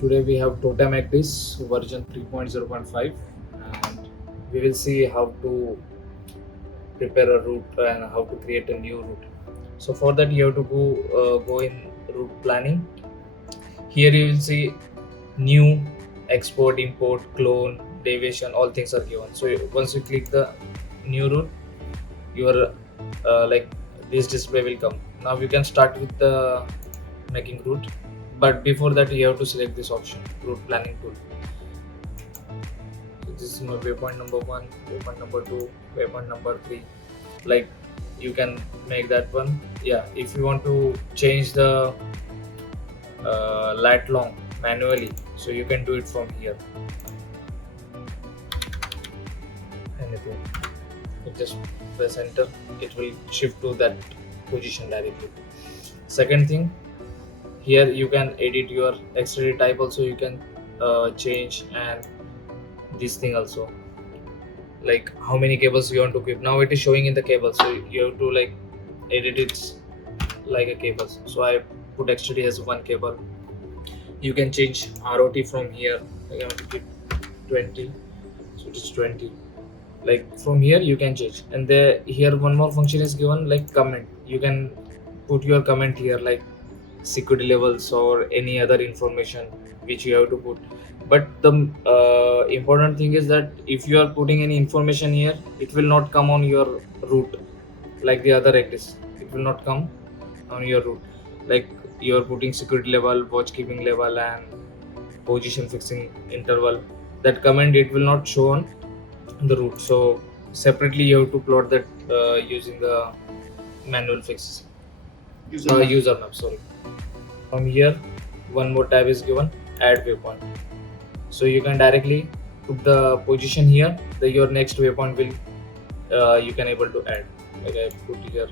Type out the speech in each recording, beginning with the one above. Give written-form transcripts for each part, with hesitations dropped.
Today we have Totem Ecdis version 3.0.5 and we will see how to prepare a route and how to create a new route. So for that you have to go in route planning. Here you will see new, export, import, clone, deviation, all things are given. So once you click the new route, your like this display will come. Now you can start with the making route, but before that you have to select this option, route planning tool. So this is my waypoint number 1, waypoint number 2, waypoint number 3. Like you can make that one. Yeah, if you want to change the lat long manually, so you can do it from here. Anything, you just press enter, it will shift to that position directly. Second thing, here you can edit your XRD type also, you can change, and this thing also, like how many cables you want to keep. Now it is showing in the cable, so you have to like edit it like a cable. So I put XTD as one cable. You can change ROT from here. I want to keep 20, so it is 20. Like from here you can change, and there here one more function is given, like comment. You can put your comment here, like security levels or any other information which you have to put. But the important thing is that if you are putting any information here, it will not come on your route like the other Ecdis. It will not come on your route. Like you are putting security level, watch keeping level, and position fixing interval. That comment it will not show on the route. So separately you have to plot that using the manual fixes. User map. Sorry. From here, one more tab is given, add waypoint. So you can directly put the position here. Your next waypoint will you can able to add. Like I put here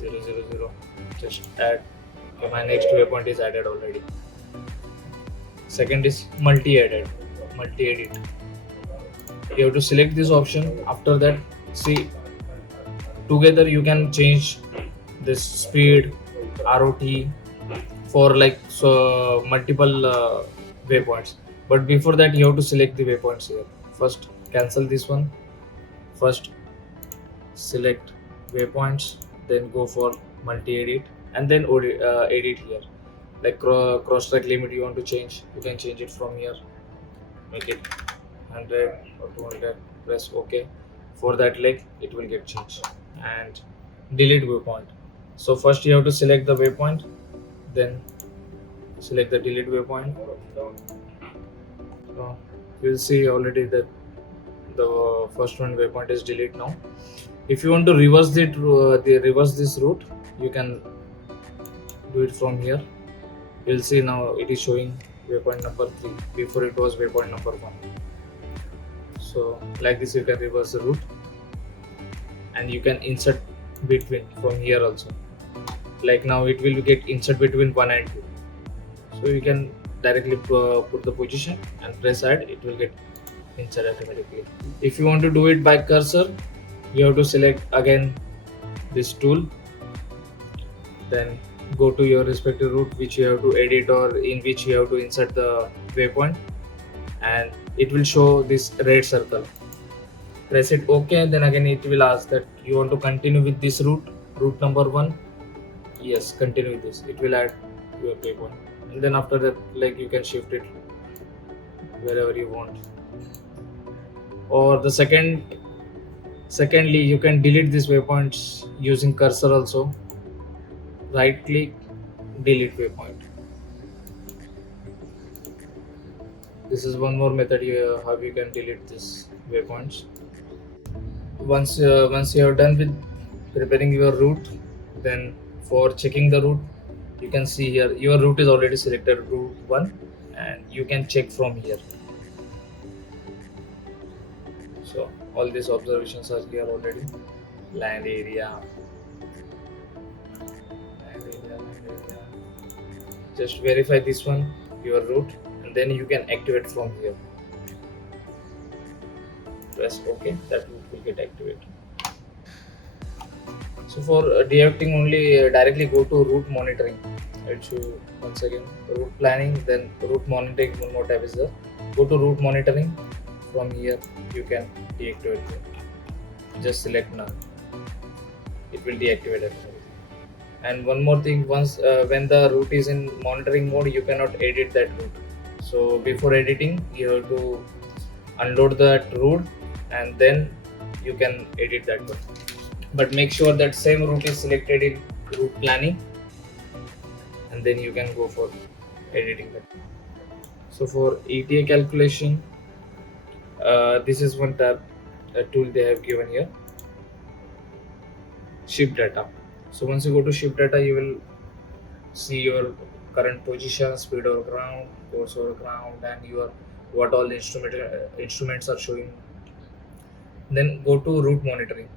000. Just add. Okay, my next waypoint is added already. Second is multi-edit. You have to select this option. After that, see, together you can change this speed, ROT for like so multiple waypoints. But before that you have to select the waypoints here. First cancel this one. First select waypoints, then go for multi-edit, and then edit here. Like cross track limit you want to change, you can change it from here. Make it 100 or 200. Press OK. For that leg it will get changed. And delete waypoint. So first you have to select the waypoint, then select the delete waypoint. So you'll see already that the first one waypoint is delete now. If you want to reverse reverse this route, you can do it from here. You'll see now it is showing waypoint number 3. Before it was waypoint number 1. So like this you can reverse the route, and you can insert between from here also. Like now it will get insert between 1 and 2. So you can directly put the position and press add, it will get insert automatically. If you want to do it by cursor, you have to select again this tool, then go to your respective route which you have to edit or in which you have to insert the waypoint, and it will show this red circle. Press it OK, then again it will ask that you want to continue with this route number 1. Yes, continue with this. It will add your waypoint, and then after that, like you can shift it wherever you want. Or the secondly, you can delete these waypoints using cursor also. Right click, delete waypoint. This is one more method how you can delete these waypoints. Once you are done with preparing your route, then for checking the route, you can see here your route is already selected, route 1, and you can check from here. So all these observations are here already. Land area. Just verify this one, your route, and then you can activate from here. Press OK, that route will get activated. So for deactivating only, directly go to route monitoring. I'll show you once again. Route planning, then route monitoring. One more tab is there. Go to route monitoring. From here you can deactivate it. Just select none. It will deactivate it. And one more thing, once when the route is in monitoring mode, you cannot edit that route. So before editing, you have to unload that route and then you can edit that one. But make sure that same route is selected in route planning, and then you can go for editing that. So for ETA calculation, this is one tab, a tool they have given here, ship data. So once you go to ship data, you will see your current position, speed over ground, course over ground, and your what all instruments are showing. Then go to route monitoring.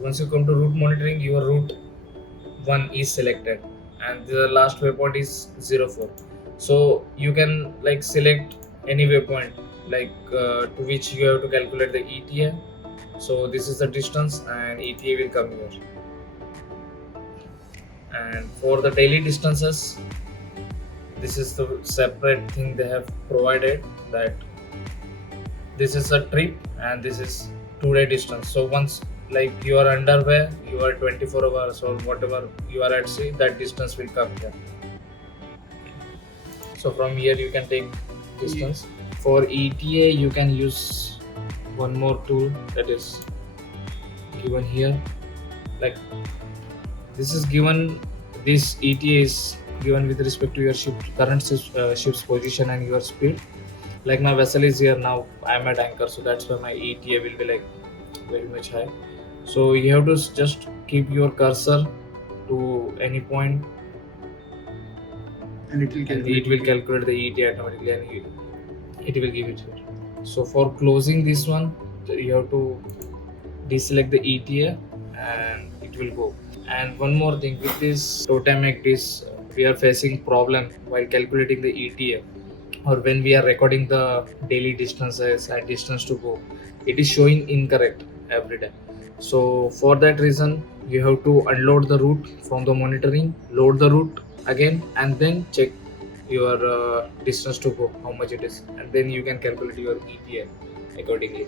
Once you come to route monitoring, your route 1 is selected and the last waypoint is 04. So you can like select any waypoint like to which you have to calculate the ETA. So this is the distance and ETA will come here. And for the daily distances, this is the separate thing they have provided, that this is a trip and this is 2-day distance. So once like you are underway, you are 24 hours or whatever you are at sea, that distance will come here. So from here you can take distance. For ETA you can use one more tool that is given here. Like this is given, this ETA is given with respect to your current ship's position and your speed. Like my vessel is here now, I am at anchor, so that's why my ETA will be like very much high. So you have to just keep your cursor to any point and it will calculate the ETA automatically and it will give it here. So for closing this one, you have to deselect the ETA and it will go. And one more thing, with this Totem Ecdis, we are facing problem while calculating the ETA, or when we are recording the daily distances and distance to go, it is showing incorrect every time. So for that reason, you have to unload the route from the monitoring, load the route again, and then check your distance to go, how much it is, and then you can calculate your ETA accordingly.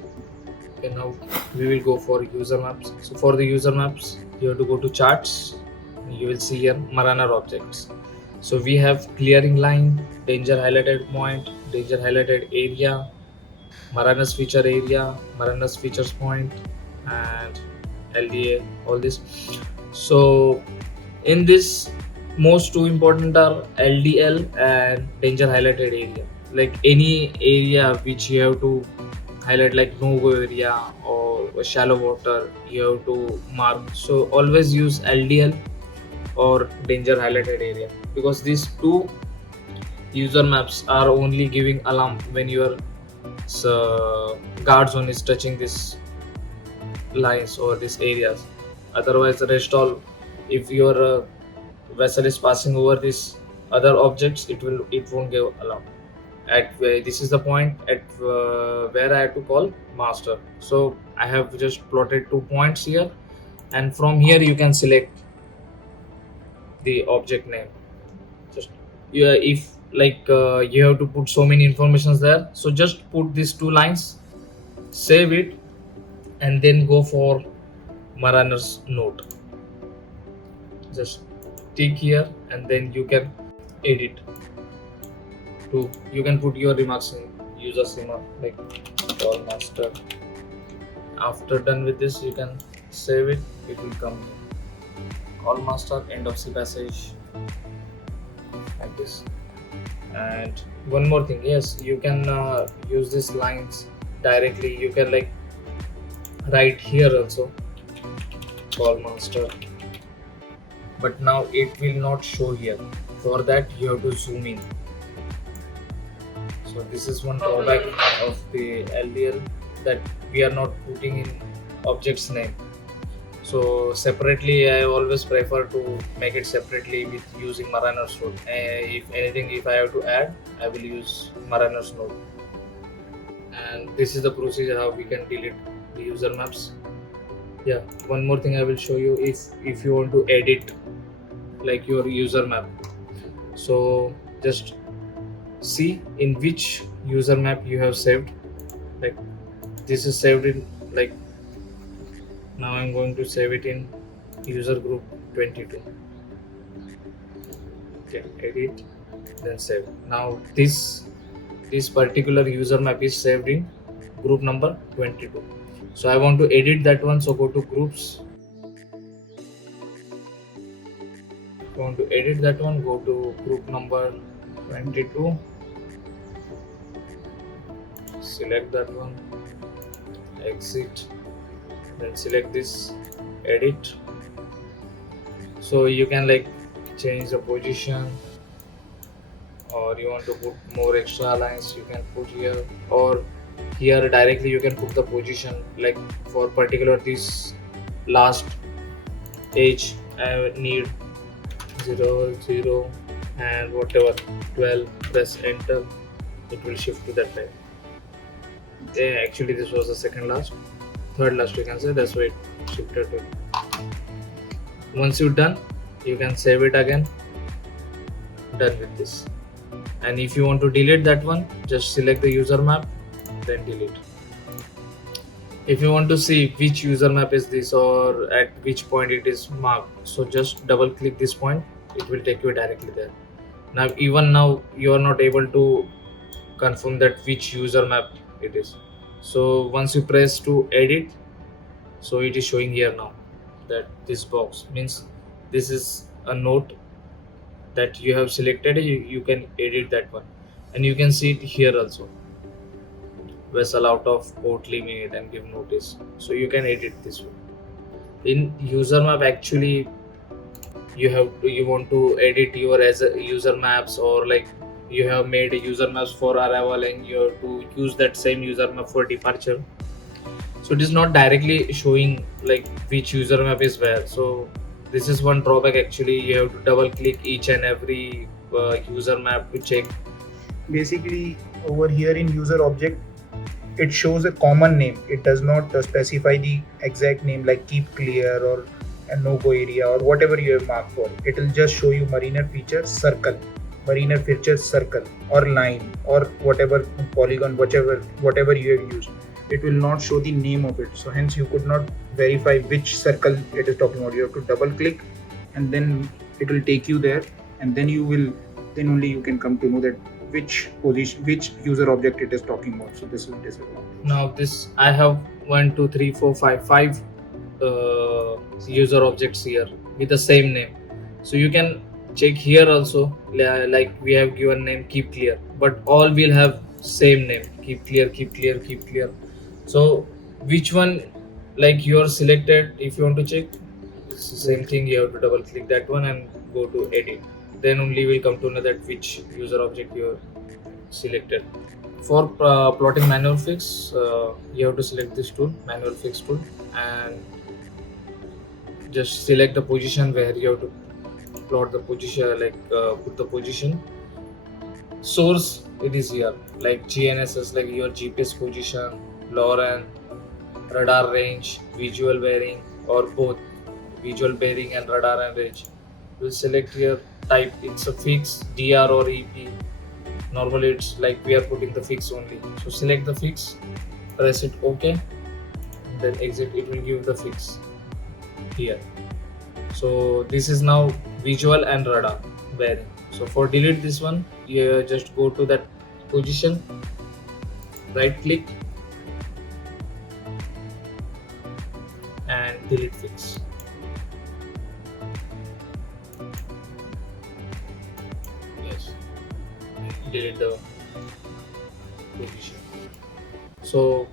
Okay, now we will go for user maps. So for the user maps, you have to go to charts. You will see here Mariner objects. So we have clearing line, danger highlighted point, danger highlighted area, Mariner's feature area, Mariner's features point, and LDA, all this. So in this, most two important are LDL and danger highlighted area. Like any area which you have to highlight, like no-go area or shallow water, you have to mark. So always use LDL or danger highlighted area, because these two user maps are only giving alarm when your guard zone is touching this lines or these areas. Otherwise the rest all, if your vessel is passing over these other objects, it won't give alarm. At this is the point at where I have to call master. So I have just plotted 2 points here, and from here you can select the object name. Just if like you have to put so many informations there, so just put these 2 lines, save it, and then go for Mariner's note. Just tick here and then you can edit. You can put your remarks in user's remark, like call master. After done with this, you can save it, it will come here. Call master, end of sea passage, like this. And one more thing, yes, you can use these lines directly. You can like write here also, call master, but now it will not show here. For that you have to zoom in. So this is one drawback of the LDL, that we are not putting in object's name. So separately, I always prefer to make it separately with using Mariner's node. If anything, if I have to add, I will use Mariner's node. And this is the procedure how we can delete the user maps. Yeah, one more thing I will show you, if you want to edit like your user map. So just see in which user map you have saved. Like this is saved in, like, now I'm going to save it in user group 22. Okay, edit, then save. Now this particular user map is saved in group number 22. So I want to edit that one, so go to groups. If you want to edit that one, go to group number 22, select that one, exit, then select this, edit. So you can like change the position, or you want to put more extra lines, you can put here, or here directly you can put the position. Like for particular this last age, I need 0, 0 and whatever 12, press enter, it will shift to that time. Actually this was the third last you can say, that's why it shifted to. Once you're done, you can save it again. Done with this. And if you want to delete that one, just select the user map, then delete. If you want to see which user map is this or at which point it is marked, so just double click this point, it will take you directly there. Now even now you are not able to confirm that which user map it is. So once you press to edit, so it is showing here now that this box means this is a note that you have selected. You can edit that one, and you can see it here also, vessel out of port limit and give notice. So you can edit this one. In user map, actually you want to edit your as a user maps, or like you have made a user maps for arrival and you have to use that same user map for departure. So it is not directly showing like which user map is where. So this is one drawback. Actually you have to double click each and every user map to check. Basically over here in user object, it shows a common name. It does not specify the exact name like keep clear or a no-go area or whatever you have marked for. It will just show you mariner feature circle, mariner feature circle, or line, or whatever polygon, whatever you have used. It will not show the name of it. So hence you could not verify which circle it is talking about. You have to double click and then it will take you there, and then only you can come to know that which position, which user object it is talking about. So this is disadvantage. Now this I have 1, 2, 3, 4, 5 user objects here with the same name. So you can check here also, like we have given name keep clear, but all will have same name, keep clear, keep clear, keep clear. So which one like you are selected, if you want to check, it's the same thing. You have to double click that one and go to edit, then only will come to know that which user object you have selected. For plotting manual fix, you have to select this tool, manual fix tool, and just select the position where you have to plot the position, like put the position. Source, it is here, like GNSS, like your GPS position, LORAN, radar range, visual bearing, or both visual bearing and radar and range. We'll select here type, it's a fix, DR or EP. Normally it's like we are putting the fix only. So select the fix, press it OK, then exit. It will give the fix here. So this is now visual and radar bearing. So for delete this one, you just go to that position, right click and delete fix. Yes, delete the position. So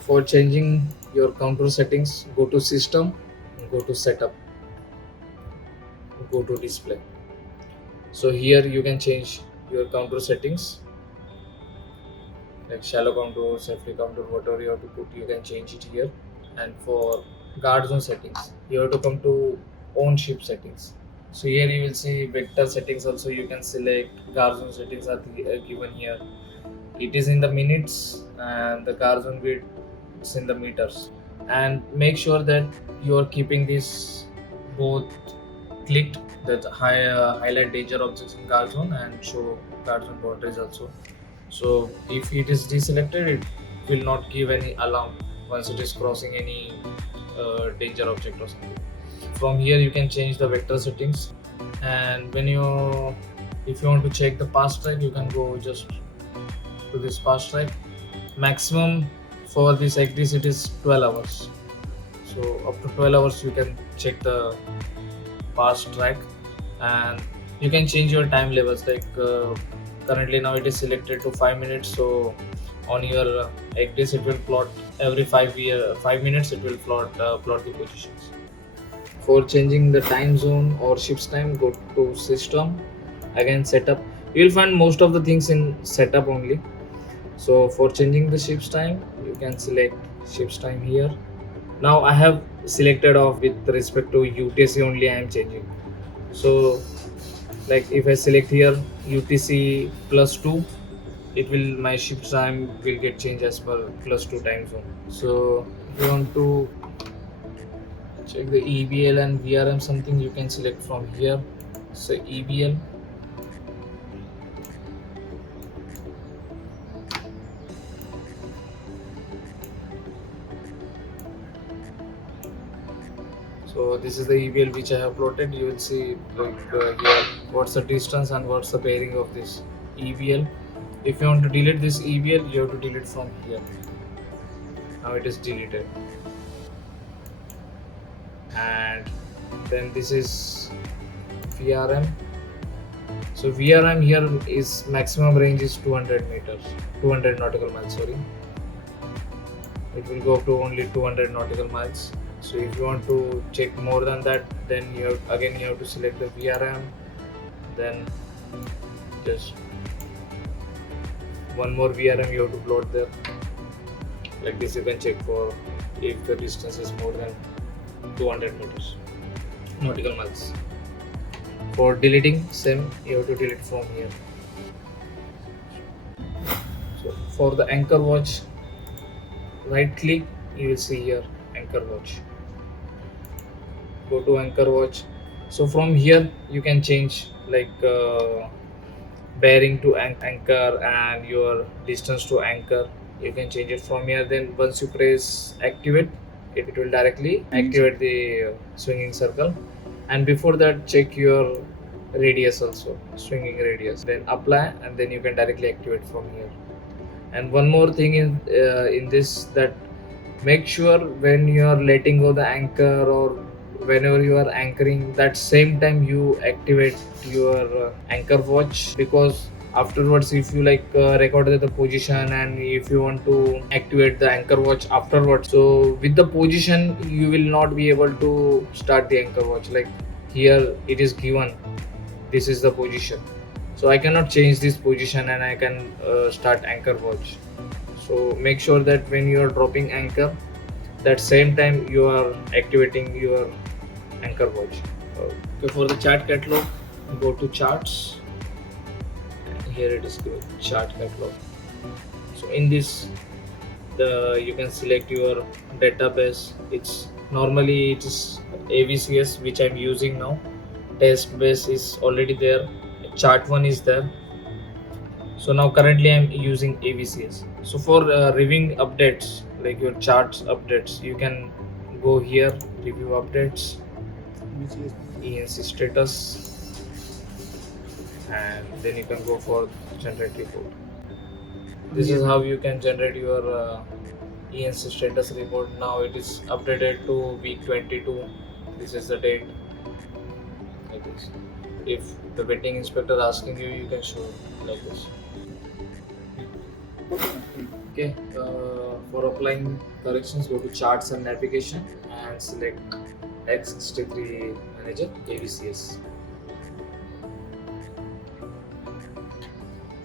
for changing your contour settings, go to system, go to setup, go to display. So here you can change your contour settings, like shallow contour, safety contour, whatever you have to put, you can change it here. And for guard zone settings, you have to come to own ship settings. So here you will see vector settings also, you can select. Guard zone settings are given here. It is in the minutes, and the guard zone width is in the meters. And make sure that you are keeping this both clicked that highlight danger objects in guard zone and show guard zone boundaries also. So if it is deselected, it will not give any alarm once it is crossing any danger object or something. From here you can change the vector settings, and if you want to check the pass track, you can go just to this pass track. Maximum for this Ecdis it is 12 hours. So up to 12 hours you can check the pass track, and you can change your time levels. Like currently now it is selected to 5 minutes, so on your Ecdis it will plot every 5 minutes it will plot the positions. For changing the time zone or ship's time, go to system, again setup. You will find most of the things in setup only. So for changing the ship's time, you can select ship's time here. Now I have selected off with respect to UTC only I am changing. So like if I select here UTC +2, it will, my ship's time will get changed as per +2 time zone. So if you want to check the EBL and VRM something, you can select from here. So EBL, so this is the EBL which I have plotted. You will see like here what's the distance and what's the bearing of this EBL. If you want to delete this EBL, you have to delete from here. Now it is deleted. And then this is VRM. So VRM here is maximum range is 200 nautical miles, sorry. It will go up to only 200 nautical miles. So if you want to check more than that, then you have to select the VRM, then just one more VRM you have to plot there. Like this you can check for if the distance is more than 200 nautical miles. For deleting, same, you have to delete from here. So for the anchor watch, right click, you will see here anchor watch. Go to anchor watch. So from here you can change like bearing to anchor and your distance to anchor. You can change it from here. Then once you press activate, it will directly activate the swinging circle. And before that, check your radius also, swinging radius. Then apply, and then you can directly activate from here. And one more thing in this, that make sure when you are letting go the anchor or whenever you are anchoring, that same time you activate your anchor watch, because afterwards if you like recorded the position and if you want to activate the anchor watch afterwards, so with the position you will not be able to start the anchor watch. Like here it is given, this is the position, so I cannot change this position and I can start anchor watch. So make sure that when you are dropping anchor, that same time you are activating your anchor watch. Okay, for the chart catalog, go to charts. Here it is good, chart catalog. So in this, you can select your database. It's normally it is AVCS which I'm using now. Test base is already there. Chart one is there. So now currently I'm using AVCS. So for reviewing updates, like your charts updates, you can go here, review updates, ENC status, and then you can go for generate report. This is how you can generate your ENC status report. Now it is updated to week 22. This is the date. Like this. If the vetting inspector asking you, you can show like this. Okay, for applying corrections, go to charts and navigation and select X63 manager AVCS.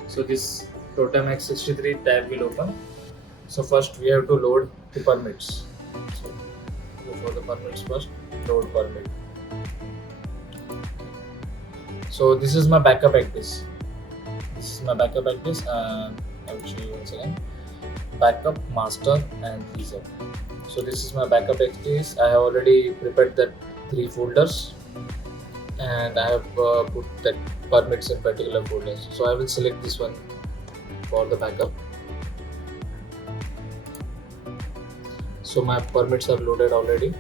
So this Totem X63 tab will open. So first we have to load the permits. So go for the permits first, load permit. So this is my backup Ecdis. This is my backup Ecdis, and I will show you once again. Backup, master, and reset. So this is my backup Ecdis. I have already prepared that 3 folders. and I have put that permits in particular folders. So I will select this one for the backup. So my permits are loaded already.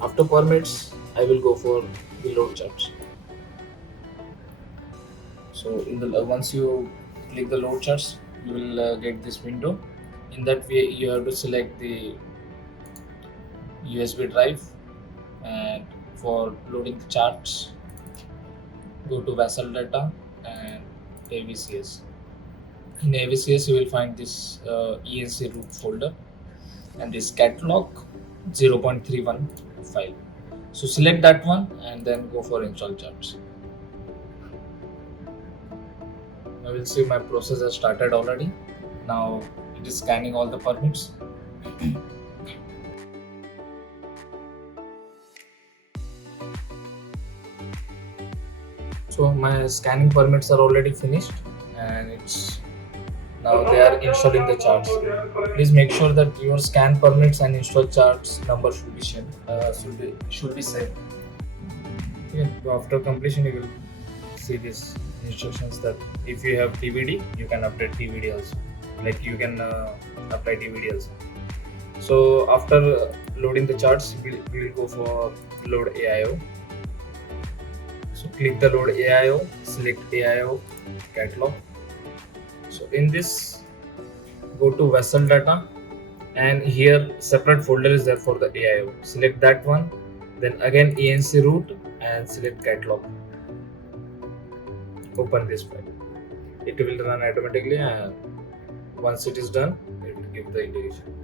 After permits, I will go for the load charts. So in the once you click the load charts, you will get this window. In that way, you have to select the USB drive, and for loading the charts, go to Vassal Data and AVCS. In AVCS, you will find this ENC root folder and this catalog 0.31 file. So select that one and then go for install charts. I will see my process has started already. Now it is scanning all the permits. So my scanning permits are already finished, and it's now they are installing the charts. Please make sure that your scan permits and install charts number should be same. Same. Yeah, after completion, you will see these instructions that if you have DVD, you can update DVD also. Like you can apply DVD also. So after loading the charts, we will go for load AIO. So click the load AIO, select AIO catalog. So in this, go to Vassal Data, and here separate folder is there for the AIO. Select that one, then again ENC root and select catalog. Open this file. It will run automatically, and once it is done, it will give the indication.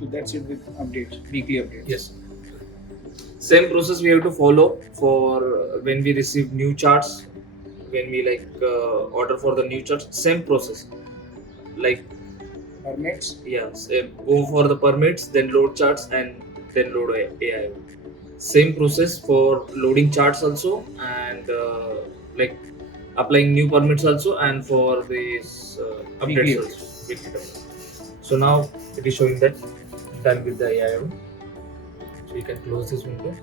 So that's it with updates, weekly updates. Yes. Same process we have to follow for when we receive new charts, when we order for the new charts. Same process, like Permits. yes, go for the permits, then load charts, and then load AIO. Same process for loading charts also, and applying new permits also, and for these updates also. Weekly updates. So now it is showing that done with the AIO. So you can close this window.